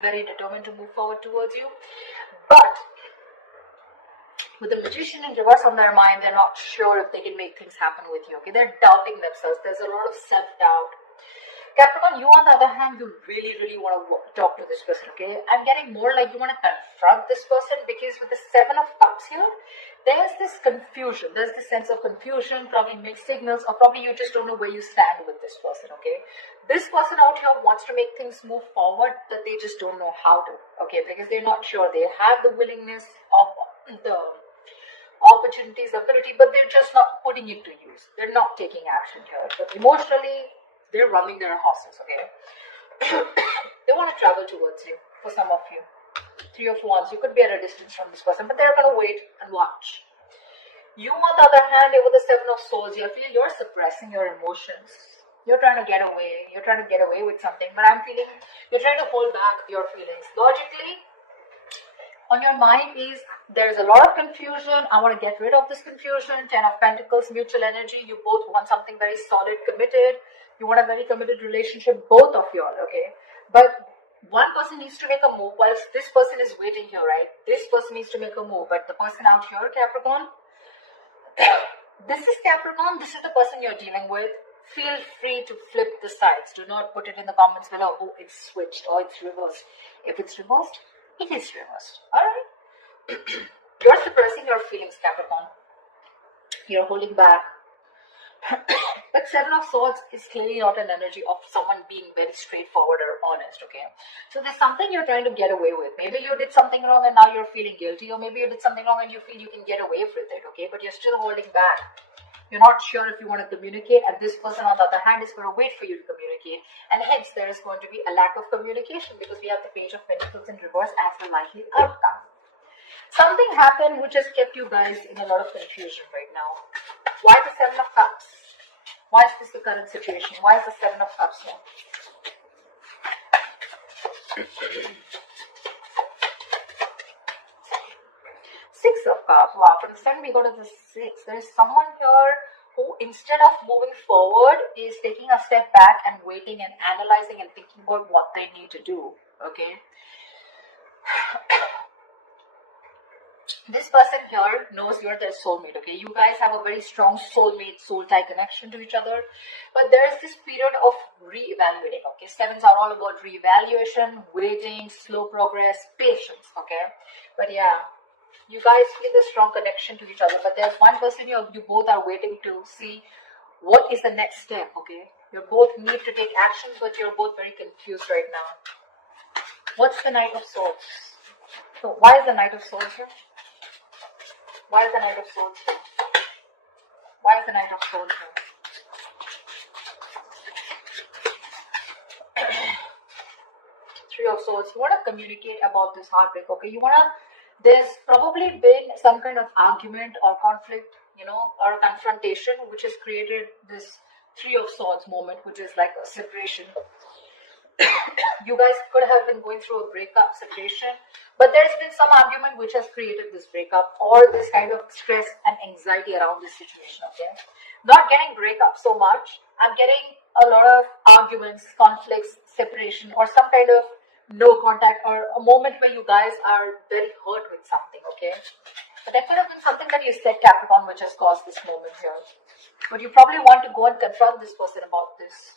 very determined to move forward towards you. But with the Magician in reverse on their mind, they're not sure if they can make things happen with you. Okay, they're doubting themselves. There's a lot of self-doubt. Capricorn, you on the other hand, you really want to talk to this person, okay? I'm getting more like you want to confront this person, because with the Seven of Cups here, there's this confusion. There's this sense of confusion, probably mixed signals, or probably you just don't know where you stand with this person, okay? This person out here wants to make things move forward, but they just don't know how to, okay? Because they're not sure. They have the willingness of the opportunities, ability, but they're just not putting it to use. They're not taking action here. But emotionally, they're running their horses, okay? They want to travel towards you, for some of you. Three of Wands, you could be at a distance from this person, but they're going to wait and watch. You, on the other hand, over the Seven of Swords, I feel you're suppressing your emotions. You're trying to get away. You're trying to get away with something, but I'm feeling you're trying to hold back your feelings. Logically, on your mind is, there's a lot of confusion. I want to get rid of this confusion. Ten of Pentacles, mutual energy. You both want something very solid, committed. You want a very committed relationship, both of you all, okay? But one person needs to make a move whilst this person is waiting here, right? This person needs to make a move. But the person out here, Capricorn, this is Capricorn. This is the person you're dealing with. Feel free to flip the sides. Do not put it in the comments below. Oh, it's switched or it's reversed. If it's reversed, it is reversed. Alright? You're suppressing your feelings, Capricorn. You're holding back. But Seven of Swords is clearly not an energy of someone being very straightforward or honest, okay? So there's something you're trying to get away with. Maybe you did something wrong and now you're feeling guilty, or maybe you did something wrong and you feel you can get away with it, okay? But you're still holding back. You're not sure if you want to communicate, and this person on the other hand is going to wait for you to communicate, and hence there is going to be a lack of communication, because we have the Page of Pentacles in reverse as the likely outcome. Something happened which has kept you guys in a lot of confusion right now. Why the Seven of Cups? Why is this the current situation? Why is the Seven of Cups here? Six of Cups. Wow, from the Sun we go to the Six. There is someone here who, instead of moving forward, is taking a step back and waiting and analyzing and thinking about what they need to do. Okay? This person here knows you're their soulmate, okay? You guys have a very strong soulmate, soul-tie connection to each other. But there's this period of re-evaluating, okay? Sevens are all about re-evaluation, waiting, slow progress, patience, okay? But yeah, you guys feel a strong connection to each other. But there's one person you both are waiting to see what is the next step, okay? You both need to take action, but you're both very confused right now. What's the Knight of Swords? So why is the Knight of Swords here? Why is the Knight of Swords here? Why is the Knight of Swords here? Three of Swords. You want to communicate about this heartbreak, okay? You want to, there's probably been some kind of argument or conflict, you know, or confrontation, which has created this Three of Swords moment, which is like a separation. You guys could have been going through a breakup, separation, but there's been some argument which has created this breakup or this kind of stress and anxiety around this situation, okay? Not getting breakup so much. I'm getting a lot of arguments, conflicts, separation, or some kind of no contact, or a moment where you guys are very hurt with something, okay? But there could have been something that you said, Capricorn, which has caused this moment here. But you probably want to go and confront this person about this.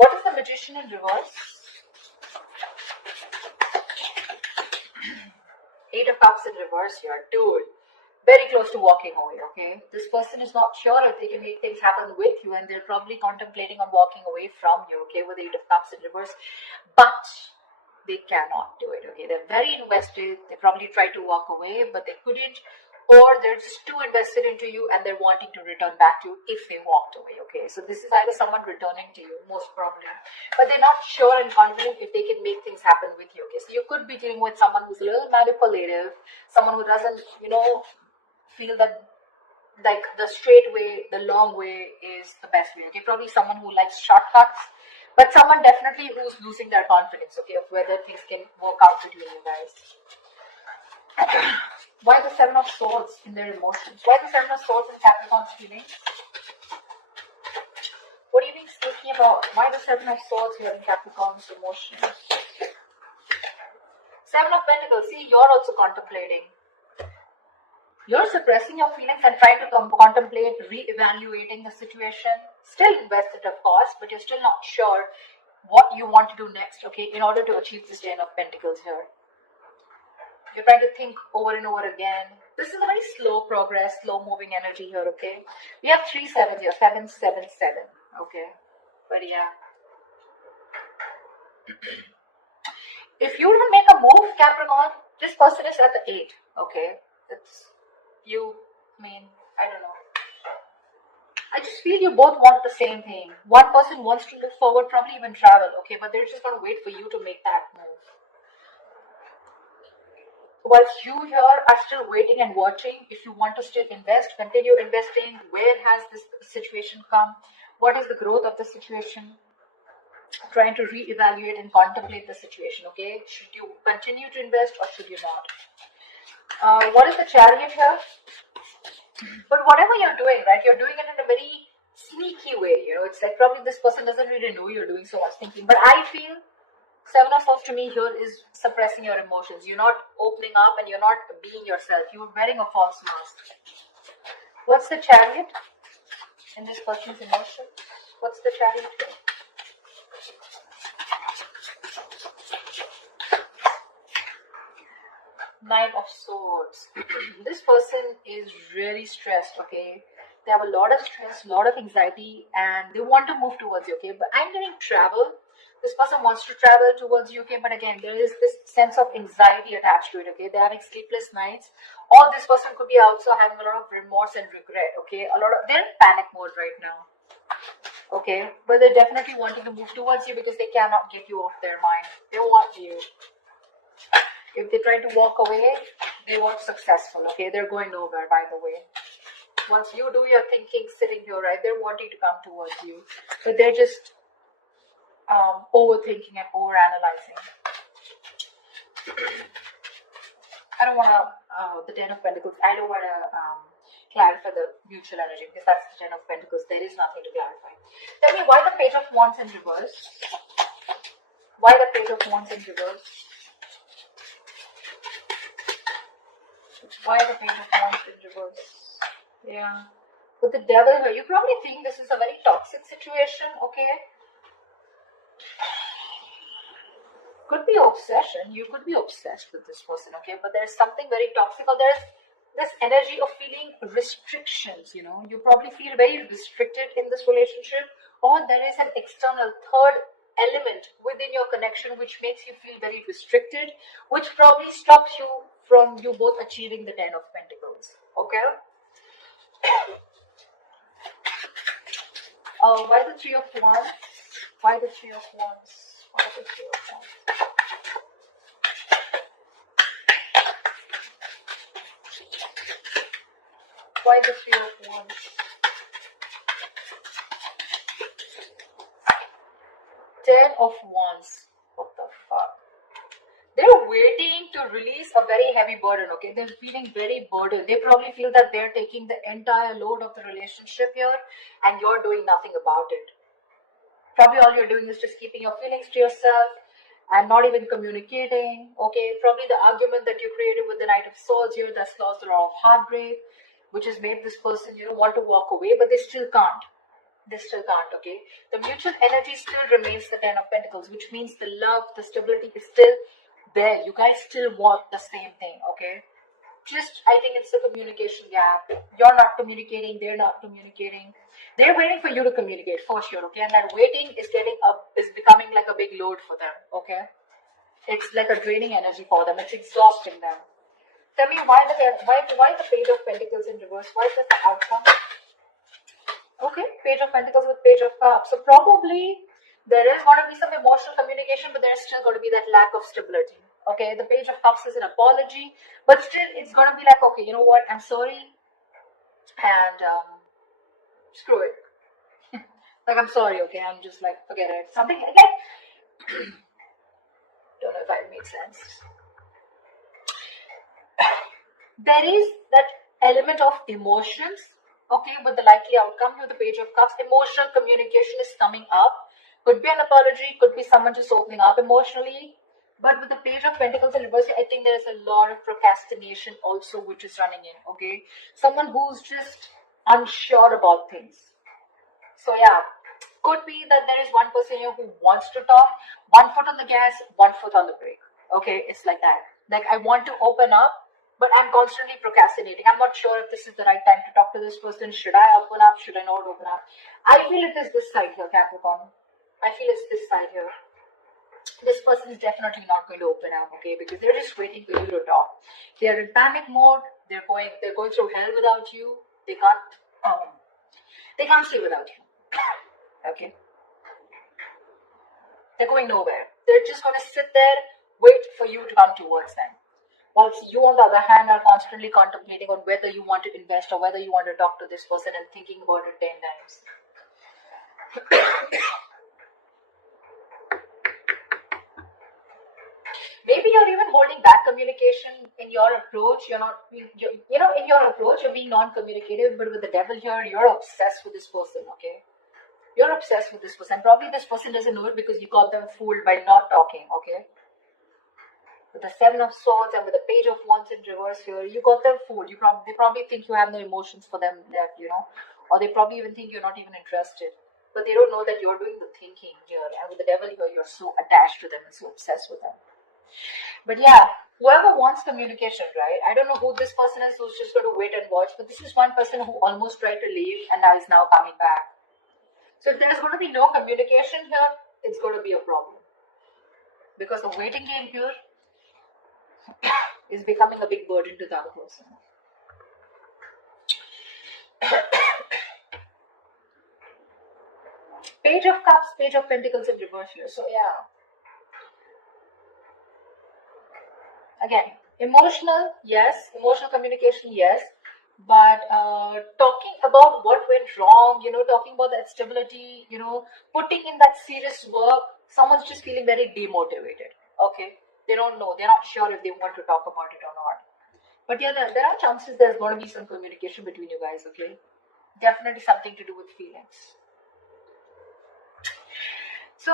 What is the Magician in reverse? Eight of Cups in reverse here. Dude, very close to walking away, okay? This person is not sure if they can make things happen with you, and they're probably contemplating on walking away from you, okay, with the Eight of Cups in reverse. But they cannot do it, okay? They're very invested. They probably tried to walk away, but they couldn't. Or they're just too invested into you and they're wanting to return back to you if they walked away, okay? So this is either someone returning to you, most probably. But they're not sure and confident if they can make things happen with you, okay? So you could be dealing with someone who's a little manipulative, someone who doesn't, you know, feel that like the straight way, the long way is the best way, okay? Probably someone who likes shortcuts, but someone definitely who's losing their confidence, okay, of whether things can work out between you guys. Why the Seven of Swords in their emotions? Why the Seven of Swords in Capricorn's feelings? What are you being speaking about? Why the Seven of Swords here in Capricorn's emotions? Seven of Pentacles. See, you're also contemplating. You're suppressing your feelings and trying to contemplate re-evaluating the situation. Still invested, of course, but you're still not sure what you want to do next, okay, in order to achieve this Ten of Pentacles here. You're trying to think over and over again. This is a very slow progress, slow moving energy here, okay. We have 3 sevens here, 7, 7, 7, okay. But yeah. If you don't make a move, Capricorn, this person is at the 8, okay. It's you, I don't know. I just feel you both want the same thing. One person wants to move forward, probably even travel, okay, but they're just going to wait for you to make that move. Whilst you here are still waiting and watching, if you want to still invest, continue investing. Where has this situation come? What is the growth of the situation? Trying to re-evaluate and contemplate the situation, okay? Should you continue to invest or should you not? What is the Chariot here? But whatever you're doing, right, you're doing it in a very sneaky way, you know. It's like probably this person doesn't really know you're doing so much thinking. But I feel Seven of Swords to me here is suppressing your emotions. You're not opening up and you're not being yourself. You're wearing a false mask. What's the Chariot in this person's emotion? What's the Chariot here? Knight of Swords. This person is really stressed, okay? They have a lot of stress, a lot of anxiety, and they want to move towards you, okay? But I'm getting travel. This person wants to travel towards you, okay? But again, there is this sense of anxiety attached to it, okay? They're having sleepless nights. Or this person could be also having a lot of remorse and regret, okay? They're in panic mode right now, okay? But they're definitely wanting to move towards you because they cannot get you off their mind. They want you. If they try to walk away, they weren't successful, okay? They're going nowhere, by the way. Once you do your thinking sitting here, right, they're wanting to come towards you. But they're just overthinking and overanalyzing. I don't want to, the Ten of Pentacles, I don't want to clarify the mutual energy because that's the Ten of Pentacles. There is nothing to clarify. Tell me why the Page of Wands in reverse? Why the Page of Wands in reverse? Why the Page of Wands in reverse? Yeah. With the Devil here, you probably think this is a very toxic situation, okay? Could be obsession. You could be obsessed with this person, okay? But there's something very toxic, or there's this energy of feeling restrictions, you know? You probably feel very restricted in this relationship, or there is an external third element within your connection which makes you feel very restricted, which probably stops you from you both achieving the Ten of Pentacles, okay? Why the Three of Wands? Why the Three of Wands? Why the Three of Wands? Why the Three of Wands? Ten of Wands. What the fuck? They're waiting to release a very heavy burden, okay? They're feeling very burdened. They probably feel that they're taking the entire load of the relationship here and you're doing nothing about it. Probably all you're doing is just keeping your feelings to yourself and not even communicating, okay? Probably the argument that you created with the Knight of Swords here that's caused a lot of heartbreak, which has made this person, you know, want to walk away, but they still can't. They still can't, okay? The mutual energy still remains the Ten of Pentacles, which means the love, the stability is still there. You guys still want the same thing, okay? Just, I think it's the communication gap. You're not communicating, they're not communicating. They're waiting for you to communicate, for sure, okay? And that waiting is becoming like a big load for them, okay? It's like a draining energy for them. It's exhausting them. Tell me why the Page of Pentacles in reverse? Why is that the outcome? Okay, Page of Pentacles with Page of Cups. So probably there is going to be some emotional communication, but there's still going to be that lack of stability. Okay, the Page of Cups is an apology, but still it's going to be like, okay, you know what, I'm sorry, and screw it. Like, I'm sorry, okay, I'm just like, forget it. Something like that. Don't know if I made sense. There is that element of emotions, okay, with the likely outcome with the Page of Cups. Emotional communication is coming up. Could be an apology, could be someone just opening up emotionally. But with the Page of Pentacles in reverse, I think there's a lot of procrastination also which is running in, okay? Someone who's just unsure about things. So yeah, could be that there is one person here who wants to talk, 1 foot on the gas, 1 foot on the brake. Okay, it's like that. Like, I want to open up, but I'm constantly procrastinating. I'm not sure if this is the right time to talk to this person. Should I open up? Should I not open up? I feel it is this side here, Capricorn. I feel it's this side here. This person is definitely not going to open up, okay? Because they're just waiting for you to talk. They're in panic mode. They're going through hell without you. They can't stay without you. Okay. They're going nowhere. They're just going to sit there, wait for you to come towards them. Whilst you, on the other hand, are constantly contemplating on whether you want to invest or whether you want to talk to this person and thinking about it 10 times. Maybe you're even holding back communication in your approach. You're not, in your approach, you're being non-communicative, but with the devil here, you're obsessed with this person, okay? You're obsessed with this person. Probably this person doesn't know it because you got them fooled by not talking, okay? With the 7 of Swords and with the Page of Wands in reverse here, you got them fooled. They probably think you have no emotions for them left, or they probably even think you're not even interested. But they don't know that you're doing the thinking here. And with the devil here, you're so attached to them and so obsessed with them. But yeah, whoever wants communication, right? I don't know who this person is who's just going to wait and watch, but this is one person who almost tried to leave and now is now coming back. So if there's going to be no communication here, it's going to be a problem. Because the waiting game here is becoming a big burden to the other person. Page of Cups, Page of Pentacles in reverse here. So yeah. Again, emotional, yes. Emotional communication, yes. But talking about what went wrong, talking about that stability, putting in that serious work, someone's just feeling very demotivated. Okay. They don't know. They're not sure if they want to talk about it or not. But yeah, there are chances there's going to be some communication between you guys, okay? Definitely something to do with feelings. So